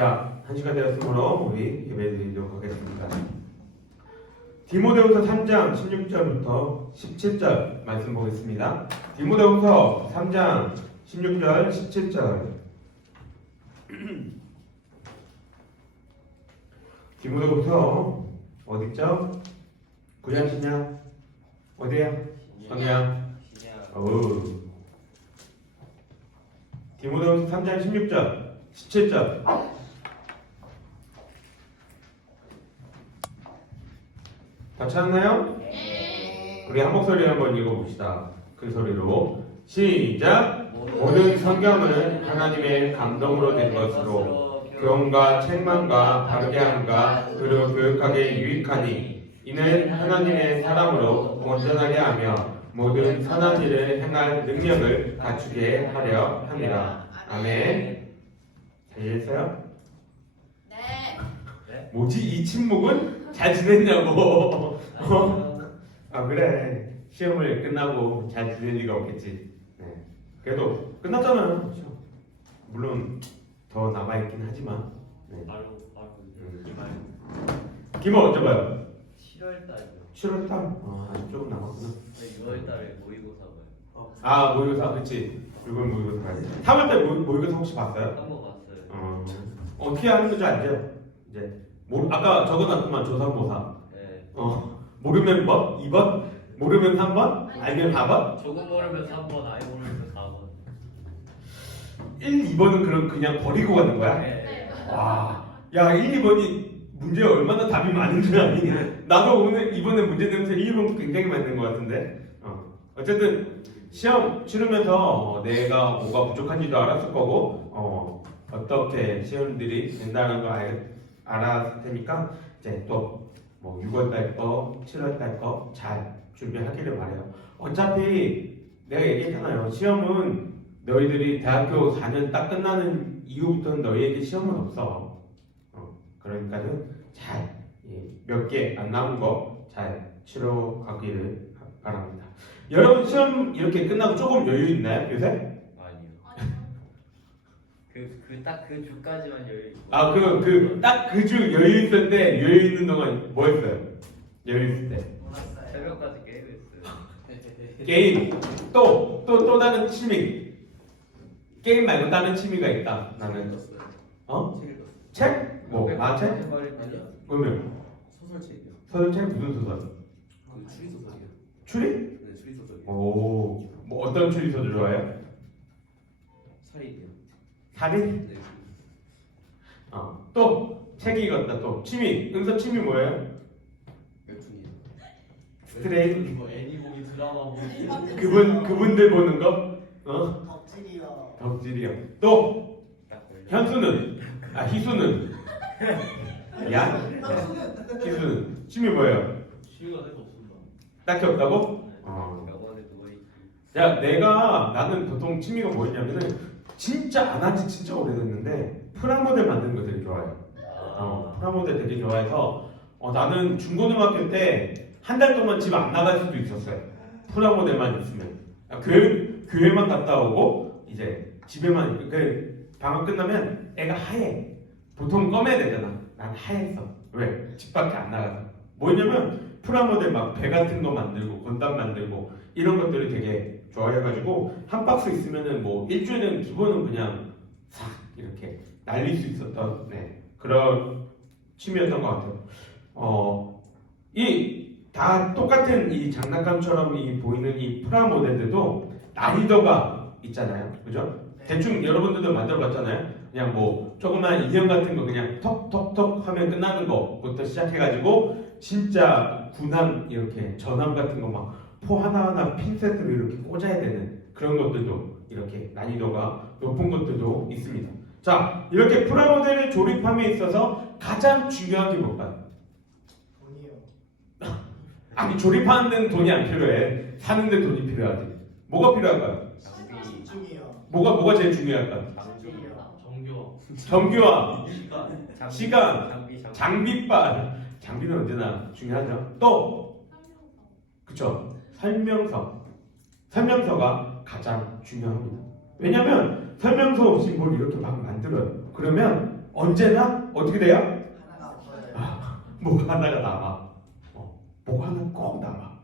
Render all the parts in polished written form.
자, 1시간 되었으므로 우리 예배드리도록 하겠습니다. 디모데후서 3장 16절부터 17절 말씀 보겠습니다. 디모데후서 3장 16절 17절. 디모데후서 어딨죠? 구약시냐? 어디야? 성경. 디모데후서 3장 16절 17절. 다 찾았나요? 네. 우리 한 목소리 한번 읽어봅시다. 큰 소리로 시작. 모든 성경은 하나님의 감동으로 된 것으로 교훈과 책망과 바르게 함과 그리고 교육하게 유익하니 이는 하나님의 사람으로 온전하게 하며 모든 선한 일을 행할 능력을 갖추게 하려 함이라. 아멘. 잘 읽었어요? 네. 뭐지 이 침묵은? 잘 지냈냐고. 아 그래, 시험을 끝나고 잘 지낼 리가 없겠지. 네. 그래도 끝났잖아요. 시험. 물론 더 남아있긴 하지만. 네. 바로 기모 언제 봐요? 7월달이요. 7월달? 아직 조금 남았구나. 6월달에 모의고사 봐요. 아 모의고사 그치. 이건 모의고사 가야지. 3월달 모의고사 혹시 봤어요? 한번 봤어요. 어떻게 하는 건지 알죠? 이제 아까 적어놨구만 조사모사. 네. 모르면 뭐? 2번? 모르면 3번? 알면 4번? 조금 모르면 3번, 아예 모르면 4번. 1, 2번은 그럼 그냥 버리고 가는 거야? 네. 와, 야 1, 2번이 문제 얼마나 답이 많은 줄 아니? 나도 오늘 이번에 문제 내면서 1, 2번 굉장히 많이 낸 것 같은데. 어쨌든 시험 치르면서 내가 뭐가 부족한지도 알았을 거고 어떻게 시험들이 된다는 거 알았을 테니까 이제 또 뭐 6월달 거, 7월달 거 잘 준비하기를 바래요. 어차피 내가 얘기했잖아요. 시험은 너희들이 대학교 4년 딱 끝나는 이후부터는 너희에게 시험은 없어. 그러니까는 잘 몇 개 안 남은 거 잘 치러 가기를 바랍니다. 여러분 시험 이렇게 끝나고 조금 여유 있나요 요새? 아니요. 딱 그 주까지만 여유 있고. 딱 그 주 여유 있을 때 여유 있는 동안 뭐 했어요? 여유 있을 때 새벽까지 게임했어요. 게임. 또 다른 취미. 게임 말고 다른 취미가 있다. 나는 책? 뭐 책? 그러면 소설책이요. 소설책 무슨 소설? 그 추리 소설이요. 추리? 네, 추리 소설이요. 오, 뭐 어떤 추리 소설 좋아해요? 살인이요. 살인? 네. 또 책 읽었다. 또 취미. 은서 취미 뭐예요? 웹툰이요. 스트레이트. 뭐 애니보기 드라마 보기. 그분들 보는 거? 덕질이요. 덕질이요. 또 딱 걸려. 현수는? 희수는? 야? 희수는 취미 뭐예요? 취미가 되게 없습니다. 딱히 없다고? 네. 병원에 누워있기. 나는 보통 취미가 뭐였냐면은 진짜 안 한 지 진짜 오래됐는데 프라모델 만드는 거 되게 좋아해요. 프라모델 되게 좋아해서 나는 중고등학교 때 한 달 동안 집 안 나갈 수도 있었어요. 프라모델만 있으면 교회만 갔다 오고 이제 집에만 방학 끝나면 애가 하얘. 보통 검해야 되잖아. 난 하얘서. 왜? 집 밖에 안 나가서. 뭐냐면 프라모델 막 배 같은 거 만들고 건담 만들고 이런 것들을 되게 좋아해가지고 한 박스 있으면은 뭐 일주일은 기본은 그냥 싹 이렇게 날릴 수 있었던 그런 취미였던 것 같아요. 이 다 똑같은 이 장난감처럼 보이는 이 프라모델들도 난이도가 있잖아요, 그죠? 대충 여러분들도 만들어봤잖아요. 그냥 뭐 조그만 인형 같은 거 그냥 톡톡톡 하면 끝나는 거부터 시작해가지고 진짜 군함 이렇게 전함 같은 거 막 포 하나하나 핀셋으로 이렇게 꽂아야 되는 그런 것들도 이렇게 난이도가 높은 것들도 있습니다. 자, 이렇게 프라모델을 조립함에 있어서 가장 중요한 게 뭘까요? 돈이요. 아니 조립하는 데는 돈이 안 필요해. 사는 데 돈이 필요하지. 뭐가 필요할까요? 집중이요. 뭐가 제일 중요할까요? 장비요. 정교화, 시간. 장비빨. 장비는 언제나 중요하죠. 또 그쵸, 설명서가 가장 중요합니다. 왜냐면 설명서 없이 뭘 이렇게 막 만들어요. 그러면 언제나 어떻게 돼요? 하나가 없어요. 뭐 하나가 남아. 뭐 하나 꼭 남아.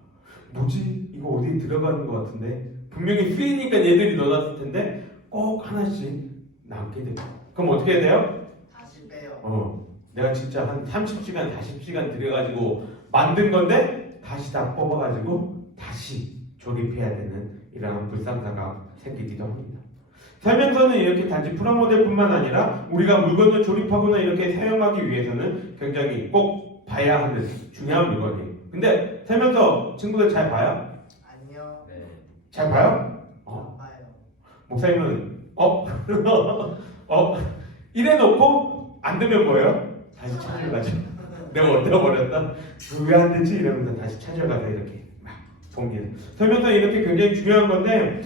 뭐지? 이거 어디 들어가는 것 같은데? 분명히 쓰이니까 얘들이 넣어놨을 텐데 꼭 하나씩 남게 돼. 그럼 어떻게 해야 돼요? 다시 빼요. 내가 진짜 한 30시간, 40시간 들여가지고 만든 건데 다시 다 뽑아가지고 다시 조립해야 되는 이러한 불상사가 생기기도 합니다. 설명서는 이렇게 단지 프라모델뿐만 아니라 우리가 물건을 조립하거나 이렇게 사용하기 위해서는 굉장히 꼭 봐야 하는 중요한 물건이에요. 근데 설명서 친구들 잘 봐요? 아니요. 네. 잘 봐요? 안 봐요. 목사님은 이래 놓고 안 되면 뭐예요? 다시 찾아가죠. 내가 어디다 버렸다? 왜 안 되지? 이러면서 다시 찾아가서 이렇게 막 봅니다. 설명서 이렇게 굉장히 중요한 건데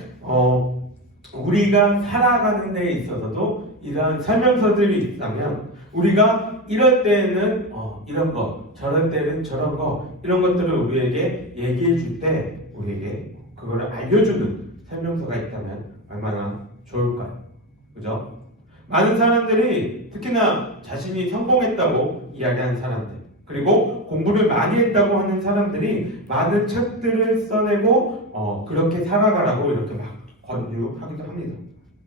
우리가 살아가는 데 있어서도 이런 설명서들이 있다면 우리가 이럴 때는 이런 거, 저럴 때는 저런 거 이런 것들을 우리에게 얘기해 줄 때 우리에게 그거를 알려주는 설명서가 있다면 얼마나 좋을까요? 그죠? 많은 사람들이 특히나 자신이 성공했다고 이야기하는 사람들 그리고 공부를 많이 했다고 하는 사람들이 많은 책들을 써내고 그렇게 살아가라고 이렇게 막 권유하기도 합니다.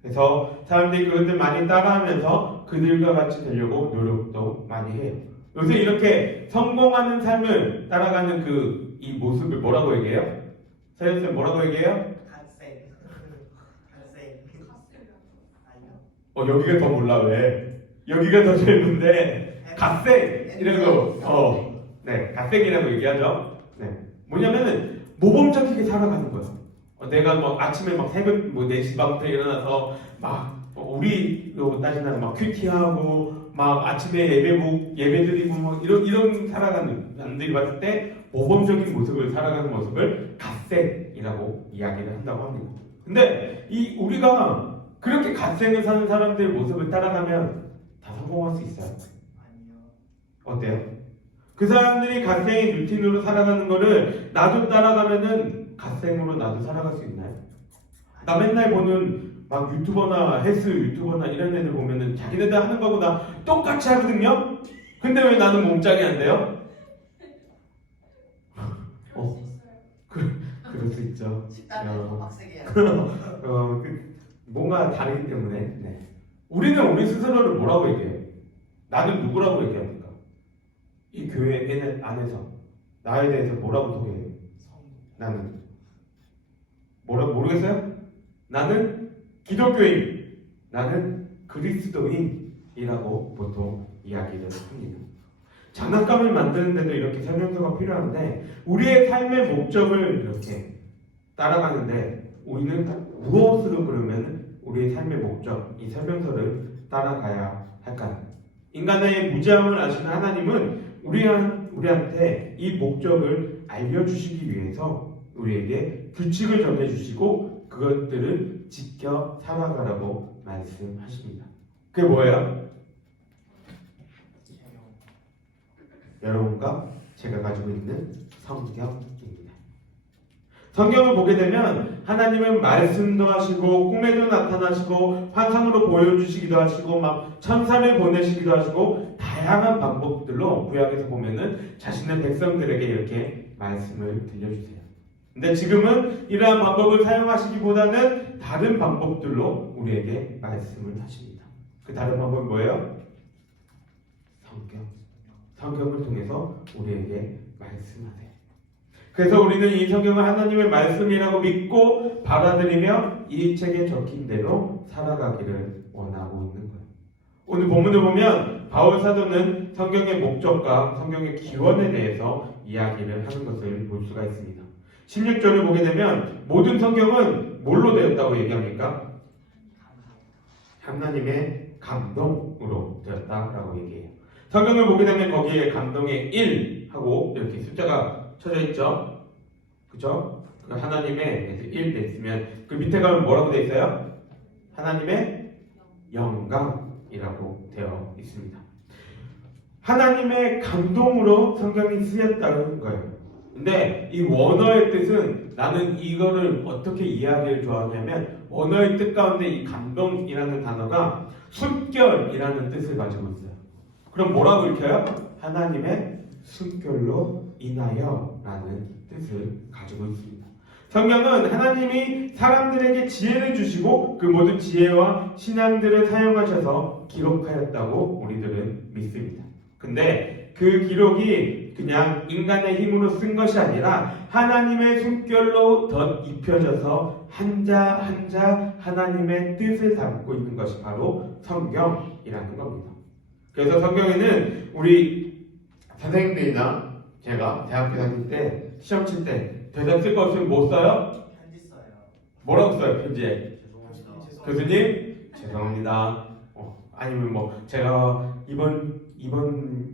그래서 사람들이 그것들 많이 따라하면서 그들과 같이 되려고 노력도 많이 해요. 요새 이렇게 성공하는 삶을 따라가는 이 모습을 뭐라고 얘기해요? 서현쌤 뭐라고 얘기해요? 갓생. 갓생. 아니요. 여기가 더 몰라 왜? 여기가 더 젊은데 갓생 이라고 네 갓생이라고 얘기하죠. 네 뭐냐면은 모범적이게 살아가는 거예요. 내가 뭐 아침에 막 새벽 4시 반부터 일어나서 막 우리로 따지면 막 큐티하고 막 아침에 예배 드리고 막 이런 살아가는 남들이 봤을 때 모범적인 모습을 살아가는 모습을 갓생이라고 이야기를 한다고 합니다. 근데 우리가 그렇게 갓생을 사는 사람들의 모습을 따라가면 다 성공할 수 있어요? 아니요. 어때요? 그 사람들이 갓생의 루틴으로 살아가는 거를 나도 따라가면은 갓생으로 나도 살아갈 수 있나요? 나 맨날 보는 막 유튜버나 헬스 유튜버나 이런 애들 보면은 자기네들 하는 거보다 똑같이 하거든요? 근데 왜 나는 몸짱이 안 돼요? 그럴 수 있죠. 식단을 더 빡세게 해야 뭔가 다르기 때문에 네. 우리는 우리 스스로를 뭐라고 얘기해요? 나는 누구라고 얘기합니까? 이 교회 안에서 나에 대해서 뭐라고 소개해요? 나는 모르겠어요? 나는 기독교인, 나는 그리스도인이라고 보통 이야기를 합니다. 장난감을 만드는데도 이렇게 설명서가 필요한데 우리의 삶의 목적을 이렇게 따라가는데 우리는 무엇으로 그러면 우리의 삶의 목적, 이 설명서를 따라가야 할까요? 인간의 무지함을 아시는 하나님은 우리한테 이 목적을 알려주시기 위해서 우리에게 규칙을 정해주시고 그것들을 지켜 살아가라고 말씀하십니다. 그게 뭐예요? 여러분과 제가 가지고 있는 성경입니다. 성경을 보게 되면 하나님은 말씀도 하시고 꿈에도 나타나시고 환상으로 보여주시기도 하시고 막 천사를 보내시기도 하시고 다양한 방법들로 구약에서 보면은 자신의 백성들에게 이렇게 말씀을 들려주세요. 근데 지금은 이러한 방법을 사용하시기보다는 다른 방법들로 우리에게 말씀을 하십니다. 그 다른 방법은 뭐예요? 성경을 통해서 우리에게 말씀하세요. 그래서 우리는 이 성경을 하나님의 말씀이라고 믿고 받아들이며 이 책에 적힌 대로 살아가기를 원하고 있는 거예요. 오늘 본문을 보면 바울 사도는 성경의 목적과 성경의 기원에 대해서 이야기를 하는 것을 볼 수가 있습니다. 16절을 보게 되면 모든 성경은 뭘로 되었다고 얘기합니까? 하나님의 감동으로 되었다라고 얘기해요. 성경을 보게 되면 거기에 감동의 1하고 이렇게 숫자가 쳐져 있죠. 그죠? 그 하나님의 1 됐으면 그 밑에 가면 뭐라고 되어 있어요? 하나님의 영광이라고 되어 있습니다. 하나님의 감동으로 성경이 쓰였다는 거예요. 근데 이 원어의 뜻은 나는 이거를 어떻게 이해하기를 좋아하냐면 원어의 뜻 가운데 이 감동이라는 단어가 숨결이라는 뜻을 가지고 있어요. 그럼 뭐라고 읽혀요? 하나님의 숨결로 인하여라는 뜻을 가지고 있습니다. 성경은 하나님이 사람들에게 지혜를 주시고 그 모든 지혜와 신앙들을 사용하셔서 기록하였다고 우리들은 믿습니다. 근데 그 기록이 그냥 인간의 힘으로 쓴 것이 아니라 하나님의 숨결로 덧입혀져서 한자 한자 하나님의 뜻을 담고 있는 것이 바로 성경이라는 겁니다. 그래서 성경에는 우리 선생님들이나 제가 대학교 다닐 때 시험 칠 때 대답 쓸 거 없으면 못 써요? 편지 써요. 뭐라고 써요 편지에? 죄송합니다. 교수님 죄송합니다. 아니면 뭐 제가 이번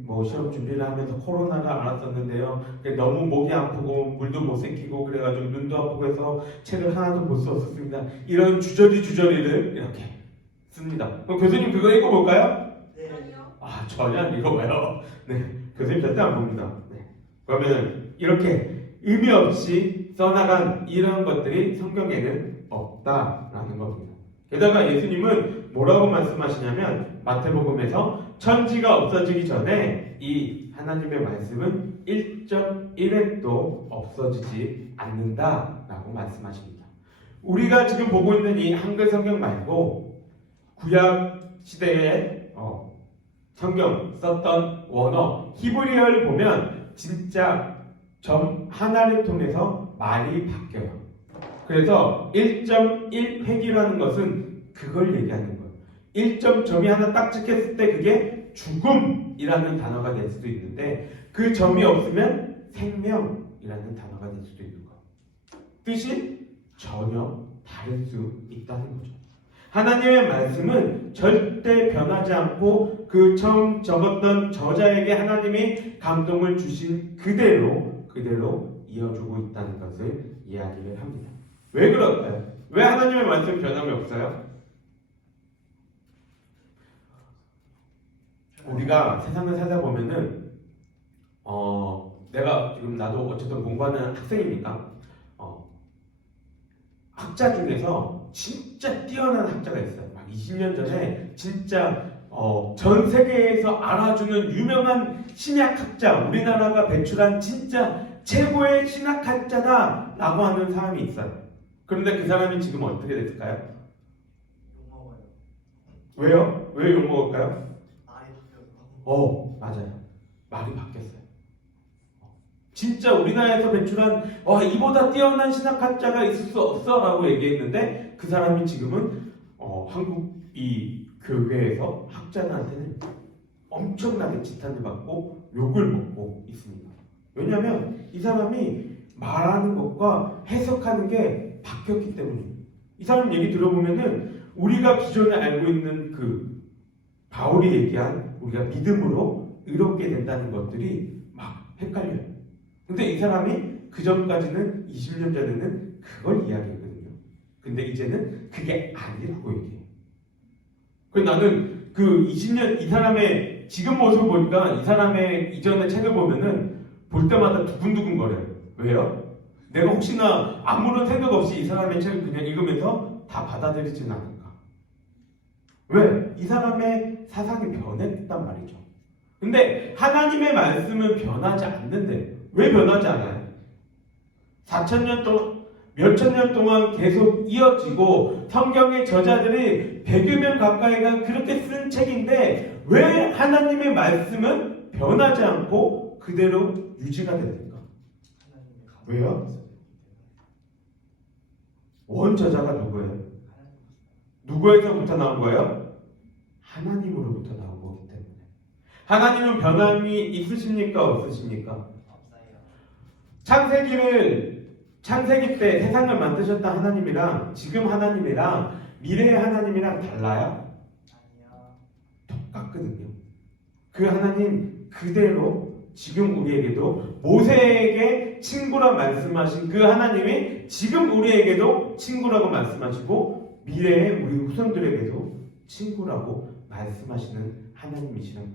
뭐 시험 준비를 하면서 코로나가 알았었는데요. 너무 목이 아프고 물도 못 삼키고 그래가지고 눈도 아프고 해서 책을 하나도 못 썼었습니다. 이런 주저리를 이렇게 씁니다. 그럼 교수님 그거 읽어볼까요? 네. 아 전혀 안 읽어봐요. 네, 교수님 절대 안 봅니다. 네. 그러면 이렇게 의미 없이 써나간 이런 것들이 성경에는 없다라는 겁니다. 게다가 예수님은 뭐라고 말씀하시냐면 마태복음에서 천지가 없어지기 전에 이 하나님의 말씀은 1.1획도 없어지지 않는다라고 말씀하십니다. 우리가 지금 보고 있는 이 한글 성경 말고 구약 시대에 성경 썼던 원어 히브리어를 보면 진짜 점 하나를 통해서 말이 바뀌어요. 그래서 1.1획이라는 것은 그걸 얘기하는 거예요. 1점이 하나 딱 찍혔을 때 그게 죽음이라는 단어가 될 수도 있는데 그 점이 없으면 생명이라는 단어가 될 수도 있는 거예요. 뜻이 전혀 다를 수 있다는 거죠. 하나님의 말씀은 절대 변하지 않고 그 처음 적었던 저자에게 하나님이 감동을 주신 그대로 이어주고 있다는 것을 이야기를 합니다. 왜 그럴까요? 왜 하나님의 말씀 변함이 없어요? 우리가 세상을 살다 보면은 내가 지금 나도 어쨌든 공부하는 학생이니까 학자 중에서 진짜 뛰어난 학자가 있어요. 막 20년 전에 진짜 전 세계에서 알아주는 유명한 신약학자, 우리나라가 배출한 진짜 최고의 신학학자다라고 하는 사람이 있어요. 그런데 그 사람이 지금 어떻게 됐을까요? 욕먹어요. 왜요? 왜 욕먹을까요? 말이 바뀌어서. 맞아요. 말이 바뀌었어요. 진짜 우리나라에서 배출한 이보다 뛰어난 신학학자가 있을 수 없어라고 얘기했는데 그 사람이 지금은 한국 이 교회에서 학자들한테는 엄청나게 지탄을 받고 욕을 먹고 있습니다. 왜냐하면 이 사람이 말하는 것과 해석하는 게 바뀌었기 때문이에요. 이 사람 얘기 들어보면은 우리가 기존에 알고 있는 그 바울이 얘기한 우리가 믿음으로 의롭게 된다는 것들이 막 헷갈려요. 근데 이 사람이 그 전까지는 20년 전에는 그걸 이야기했거든요. 근데 이제는 그게 아니라고 얘기해요. 그래서 나는 그 20년 이 사람의 지금 모습을 보니까 이 사람의 이전의 책을 보면은 볼 때마다 두근두근 거려요. 왜요? 내가 혹시나 아무런 생각 없이 이 사람의 책을 그냥 읽으면서 다 받아들이지는 않을까? 왜? 이 사람의 사상이 변했단 말이죠. 근데 하나님의 말씀은 변하지 않는데 왜 변하지 않아요? 4,000년 동안 몇천 년 동안 계속 이어지고 성경의 저자들이 100여 명 가까이가 그렇게 쓴 책인데 왜 하나님의 말씀은 변하지 않고 그대로 유지가 됩니까? 왜요? 원 저자가 누구예요? 누구에서부터 나온 거예요? 하나님으로부터 나온 거기 때문에. 하나님은 변함이 있으십니까? 없으십니까? 창세기 때 세상을 만드셨던 하나님이랑 지금 하나님이랑 미래의 하나님이랑 달라요? 아니요. 똑같거든요. 그 하나님 그대로 지금 우리에게도 모세에게 친구라 말씀하신 그 하나님이 지금 우리에게도 친구라고 말씀하시고 미래의 우리 후손들에게도 친구라고 말씀하시는 하나님이시란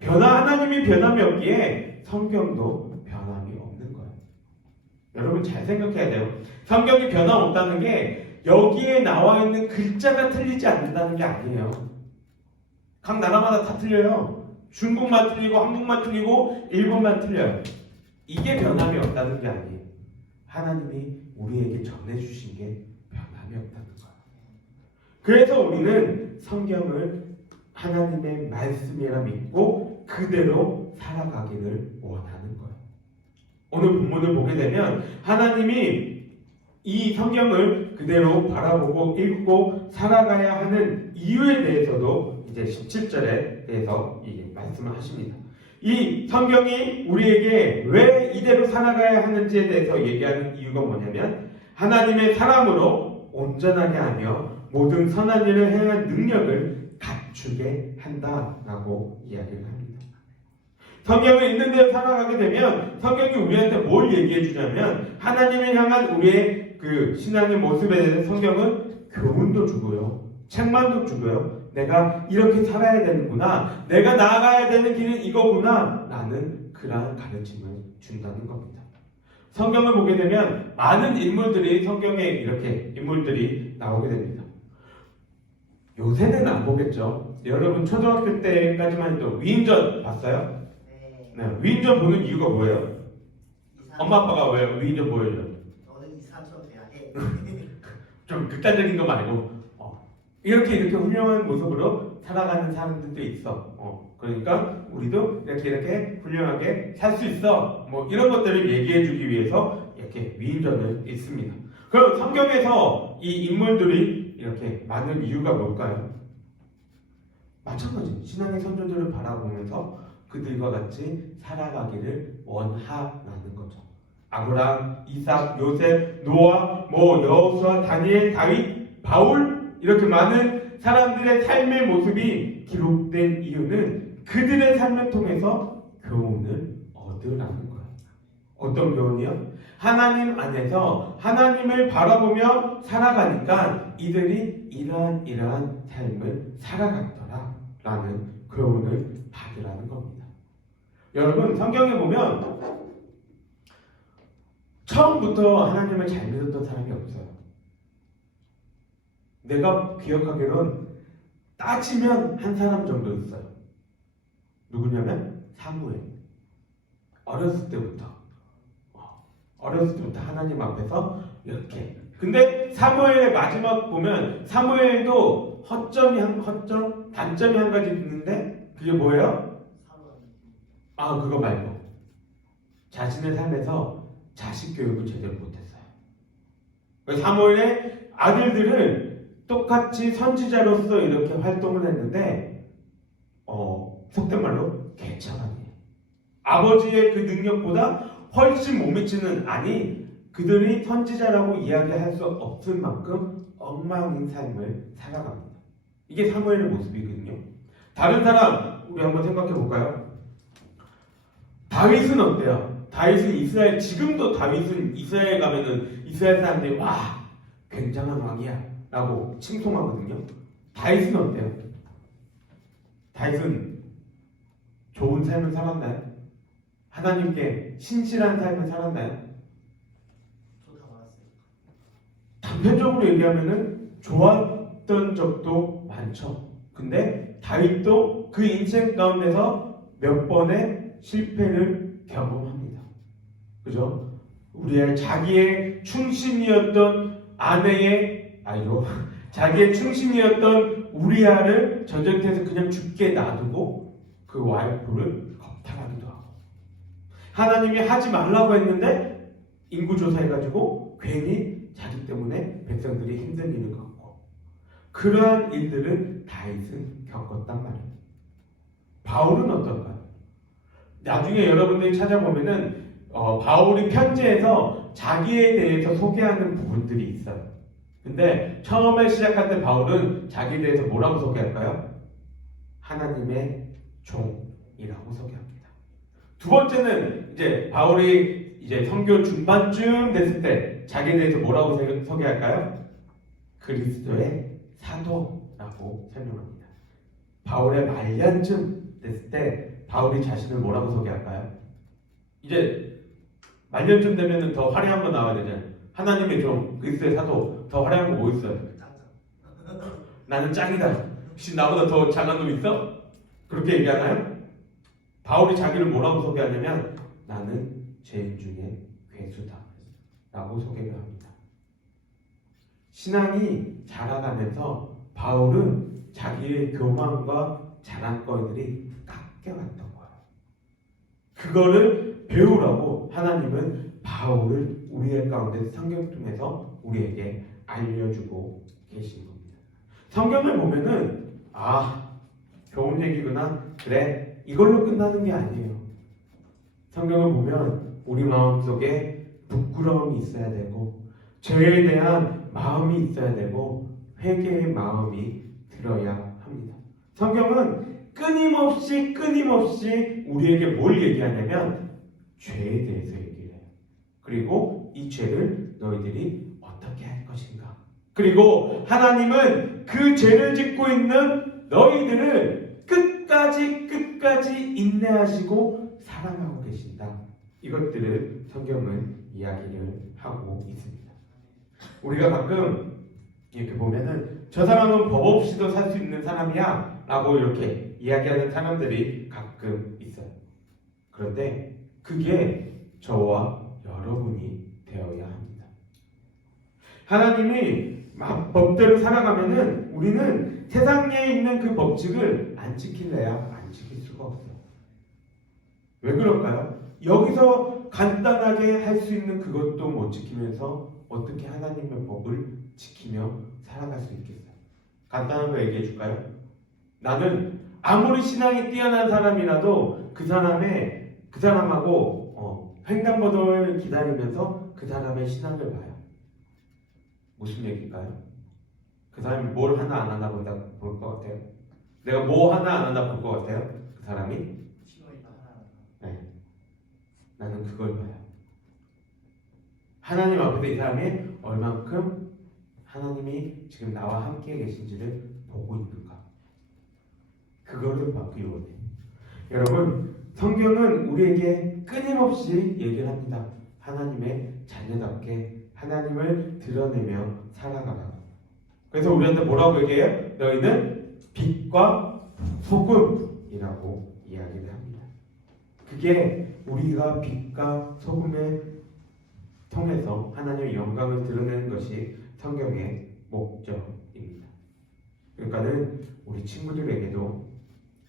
말이에요. 하나님이 변함이 없기에 성경도 변함이 없는 거예요. 여러분 잘 생각해야 돼요. 성경이 변함없다는 게 여기에 나와 있는 글자가 틀리지 않는다는 게 아니에요. 각 나라마다 다 틀려요. 중국만 틀리고 한국만 틀리고 일본만 틀려요. 이게 변함이 없다는 게 아니에요. 하나님이 우리에게 전해주신 게 변함이 없다는 거예요. 그래서 우리는 성경을 하나님의 말씀이라 믿고 그대로 살아가기를 원하는 거예요. 오늘 본문을 보게 되면 하나님이 이 성경을 그대로 바라보고 읽고 살아가야 하는 이유에 대해서도 이제 17절에 대해서 말씀을 하십니다. 이 성경이 우리에게 왜 이대로 살아가야 하는지에 대해서 얘기하는 이유가 뭐냐면 하나님의 사람으로 온전하게 하며 모든 선한 일을 행할 능력을 갖추게 한다라고 이야기를 합니다. 성경을 있는 대로 살아가게 되면 성경이 우리한테 뭘 얘기해 주냐면 하나님을 향한 우리의 그 신앙의 모습에 대해서 성경은 교훈도 주고요. 책망도 주고요. 내가 이렇게 살아야 되는구나. 내가 나아가야 되는 길은 이거구나. 라는 그러한 가르침을 준다는 겁니다. 성경을 보게 되면 많은 인물들이 성경에 이렇게 인물들이 나오게 됩니다. 요새는 안 보겠죠. 여러분 초등학교 때까지만 해도 위인전 봤어요? 네. 네, 위인전 보는 이유가 뭐예요? 이사. 엄마 아빠가 왜 위인전 보여줘요? 너는 이사처럼 돼야 해. 좀 극단적인 거 말고 이렇게 훌륭한 모습으로 살아가는 사람들도 있어. 그러니까 우리도 이렇게 훌륭하게 살 수 있어. 뭐 이런 것들을 얘기해주기 위해서 이렇게 위인전을 읽습니다. 그럼 성경에서 이 인물들이 이렇게 많은 이유가 뭘까요? 마찬가지 신앙의 선조들을 바라보면서 그들과 같이 살아가기를 원하라는 거죠. 아브라함, 이삭, 요셉, 노아, 여호수아, 다니엘, 다윗, 바울 이렇게 많은 사람들의 삶의 모습이 기록된 이유는 그들의 삶을 통해서 교훈을 얻으라는 거예요. 어떤 교훈이요? 하나님 안에서 하나님을 바라보며 살아가니까 이들이 이러한 삶을 살아갔더라 라는 교훈을 받으라는 겁니다. 여러분 성경에 보면 처음부터 하나님을 잘 믿었던 사람이 없어요. 내가 기억하기로는 따지면 한 사람 정도 있어요. 누구냐면 사무엘. 어렸을 때부터 하나님 앞에서 이렇게. 근데 사무엘의 마지막 보면 사무엘도 단점이 한 가지 있는데 그게 뭐예요? 그거 말고 자신의 삶에서 자식 교육을 제대로 못했어요. 사무엘의 아들들은 똑같이 선지자로서 이렇게 활동을 했는데 속된 말로 개차반이에요. 아버지의 그 능력보다 훨씬 못 미치는 그들이 선지자라고 이야기할 수 없을 만큼 엉망인 삶을 살아갑니다. 이게 사무엘의 모습이거든요. 다른 사람 우리 한번 생각해 볼까요? 다윗은 어때요? 다윗은 지금도 다윗은 이스라엘 가면은 이스라엘 사람들이 와 굉장한 왕이야 라고 칭송하거든요. 다윗은 어때요? 다윗은 좋은 삶을 살았나요? 하나님께 신실한 삶을 살았나요? 저다 말았어요. 단편적으로 얘기하면은 좋았던 적도 많죠. 근데 다윗도 그 인생 가운데서 몇 번의 실패를 경험합니다. 그죠? 자기의 충신이었던 자기의 충신이었던 우리아를 전쟁터에서 그냥 죽게 놔두고 그 와이프를 겁탈하기도 하고 하나님이 하지 말라고 했는데 인구조사해가지고 괜히 자기 때문에 백성들이 힘든 일을 겪고 그러한 일들을 다윗은 겪었단 말이에요. 바울은 어떨까요? 나중에 여러분들이 찾아보면은 바울이 편지에서 자기에 대해서 소개하는 부분들이 있어요. 근데 처음에 시작할 때 바울은 자기에 대해서 뭐라고 소개할까요? 하나님의 종이라고 소개합니다. 두 번째는 이제 바울이 선교 중반쯤 됐을 때 자기에 대해서 뭐라고 소개할까요? 그리스도의 사도라고 설명합니다. 바울의 말년쯤 됐을 때 바울이 자신을 뭐라고 소개할까요? 이제 말년쯤 되면 더 화려한 거 나와야 되잖아요. 하나님의 종, 그리스도의 사도 더 화려한 거 뭐 있어요? 짱짱. 나는 짱이다. 혹시 나보다 더 잘난 놈 있어? 그렇게 얘기하나요? 바울이 자기를 뭐라고 소개하냐면 나는 죄인 중에 괴수다 라고 소개를 합니다. 신앙이 자라가면서 바울은 자기의 교만과 자랑거리들이 깎여갔던 거예요. 그거를 배우라고 하나님은 바울을 우리의 가운데 성경 통해서 우리에게 알려주고 계신 겁니다. 성경을 보면은 좋은 얘기구나. 그래. 이걸로 끝나는 게 아니에요. 성경을 보면 우리 마음속에 부끄러움이 있어야 되고 죄에 대한 마음이 있어야 되고 회개의 마음이 들어야 합니다. 성경은 끊임없이 우리에게 뭘 얘기하냐면 죄에 대해서 얘기를 해요. 그리고 이 죄를 너희들이 어떻게 할 것인가. 그리고 하나님은 그 죄를 짓고 있는 너희들을 끝까지 인내하시고 사랑하고 계신다. 이것들을 성경은 이야기를 하고 있습니다. 우리가 가끔 이렇게 보면은 저 사람은 법 없이도 살 수 있는 사람이야 라고 이렇게 이야기하는 사람들이 가끔 있어요. 그런데 그게 저와 여러분이 되어야 합니다. 하나님이 막 법대로 살아가면은 우리는 세상에 있는 그 법칙을 안 지킬래야 안 지킬 수가 없어요. 왜 그럴까요? 여기서 간단하게 할 수 있는 그것도 못 지키면서 어떻게 하나님의 법을 지키며 살아갈 수 있겠어요? 간단한 거 얘기해 줄까요? 나는 아무리 신앙이 뛰어난 사람이라도 그 사람하고 횡단보도를 기다리면서 그 사람의 신앙을 봐요. 무슨 얘기일까요? 그 사람이 뭘 하나 안 하나 볼 것 같아요? 내가 뭐 하나 안 하나 볼 것 같아요? 그 사람이? 신호이다 하나. 네. 나는 그걸 봐요. 하나님 앞에서 이 사람이 얼만큼 하나님이 지금 나와 함께 계신지를 보고 있는가. 그거를 받기 원해요. 여러분, 성경은 우리에게 끊임없이 얘기를 합니다. 하나님의 자녀답게 하나님을 드러내며 살아가라. 그래서 우리한테 뭐라고 얘기해요? 너희는 빛과 소금이라고 이야기를 합니다. 그게 우리가 빛과 소금을 통해서 하나님의 영광을 드러내는 것이 성경의 목적입니다. 그러니까는 우리 친구들에게도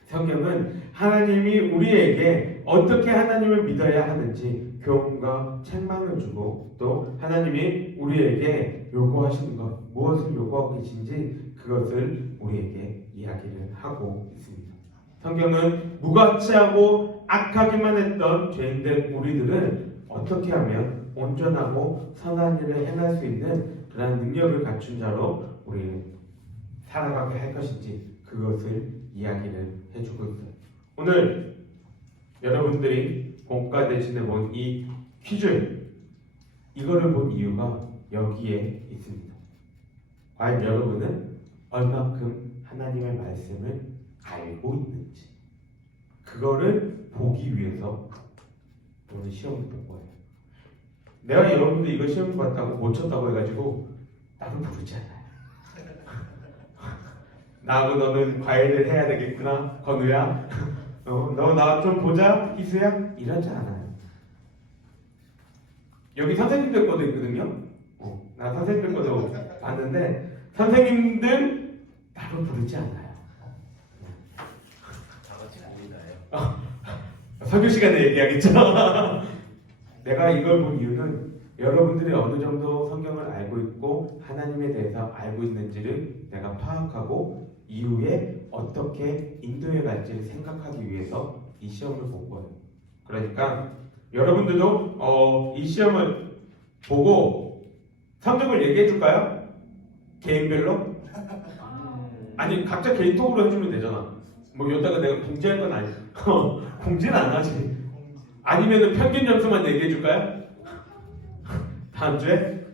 성경은 하나님이 우리에게 어떻게 하나님을 믿어야 하는지 교훈과 책망을 주고 또 하나님이 우리에게 요구하시는 것, 무엇을 요구하고 계신지 그것을 우리에게 이야기를 하고 있습니다. 성경은 무가치하고 악하기만 했던 죄인된 우리들을 어떻게 하면 온전하고 선한 일을 행할 수 있는 그런 능력을 갖춘 자로 우리를 살아가게 할 것인지 그것을 이야기를 해주고 있어요. 오늘 여러분들이 본과 대신에 본 이 퀴즈, 이거를 본 이유가 여기에 있습니다. 과연 여러분은 얼만큼 하나님의 말씀을 알고 있는지 그거를 보기 위해서 오늘 시험을 본 거예요. 내가 여러분들 이거 시험 봤다고 못 쳤다고 해가지고 나도 부르지 않아요. 나하고 너는 과외를 해야 되겠구나, 건우야. 너 나 좀 보자, 희수야. 이러지 않아요. 여기 선생님들 거도 있거든요. 나 선생님들 거도 봤는데 선생님들 나도 부르지 않아요. 다 같이 모인다요. 설교 시간에 얘기하겠죠. 내가 이걸 본 이유는 여러분들이 어느 정도 성경을 알고 있고 하나님에 대해서 알고 있는지를 내가 파악하고 이후에 어떻게 인도해 갈지를 생각하기 위해서 이 시험을 본 거예요. 그러니까 여러분들도 이 시험을 보고 성경을 얘기해 줄까요? 개인별로? 아니 각자 개인톡으로 해주면 되잖아. 뭐 여기다가 내가 공지할 건 아니야. 공지는 안 하지. 아니면은 평균 점수만 얘기해 줄까요? 다음 주에?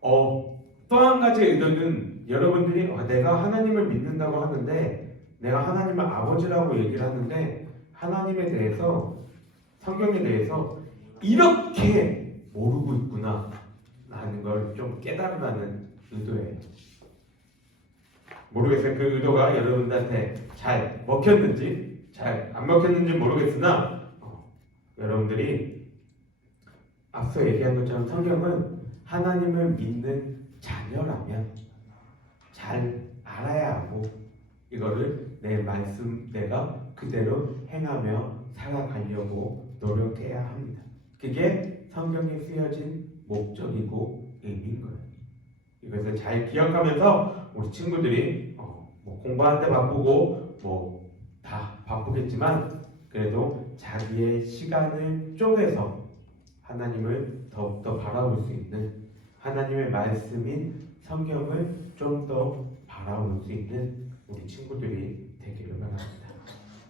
또 한 가지 의도는 여러분들이 내가 하나님을 믿는다고 하는데 내가 하나님을 아버지라고 얘기를 하는데 하나님에 대해서 성경에 대해서 이렇게 모르고 있구나 라는 걸 좀 깨달으라는 의도예요. 모르겠어요. 그 의도가 여러분들한테 잘 먹혔는지 잘 안 먹혔는지 모르겠으나 여러분들이 앞서 얘기한 것처럼 성경은 하나님을 믿는 자녀라면 잘 알아야 하고 이거를 내 말씀 내가 그대로 행하며 살아가려고 노력해야 합니다. 그게 성경에 쓰여진 목적이고 의미인 거예요. 이것을 잘 기억하면서 우리 친구들이 뭐 공부하는데 바쁘고 뭐 다 바쁘겠지만 그래도 자기의 시간을 쪼개서 하나님을 더욱더 바라볼 수 있는 하나님의 말씀인 성경을 좀 더 바라볼 수 있는 우리 친구들이 되기를 바랍니다.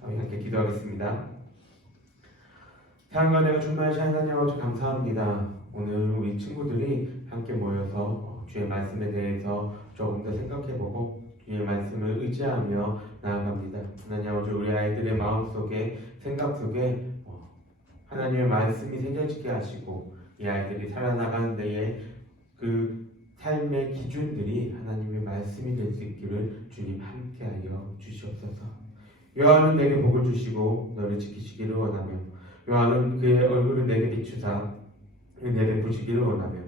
우리 함께 기도하겠습니다. 사랑과 내가 충만하신 하나님 아버지 감사합니다. 오늘 우리 친구들이 함께 모여서 주의 말씀에 대해서 조금 더 생각해보고 주의 말씀을 의지하며 나아갑니다. 하나님 아버지 우리 아이들의 마음속에 생각 속에 하나님의 말씀이 새겨지게 하시고 이 아이들이 살아나가는 데에 그 삶의 기준들이 하나님의 말씀이 될 수 있기를 주님 함께하여 주시옵소서. 요한은 내게 복을 주시고 너를 지키시기를 원하며 요한은 그의 얼굴을 내게 비추사 은혜 베푸시기를 원하며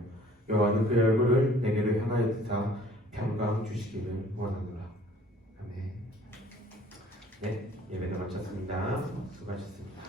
요한은 그의 얼굴을 내게로 향하여 드사 평강 주시기를 원하노라. 아멘. 네, 예배를 마쳤습니다. 수고하셨습니다.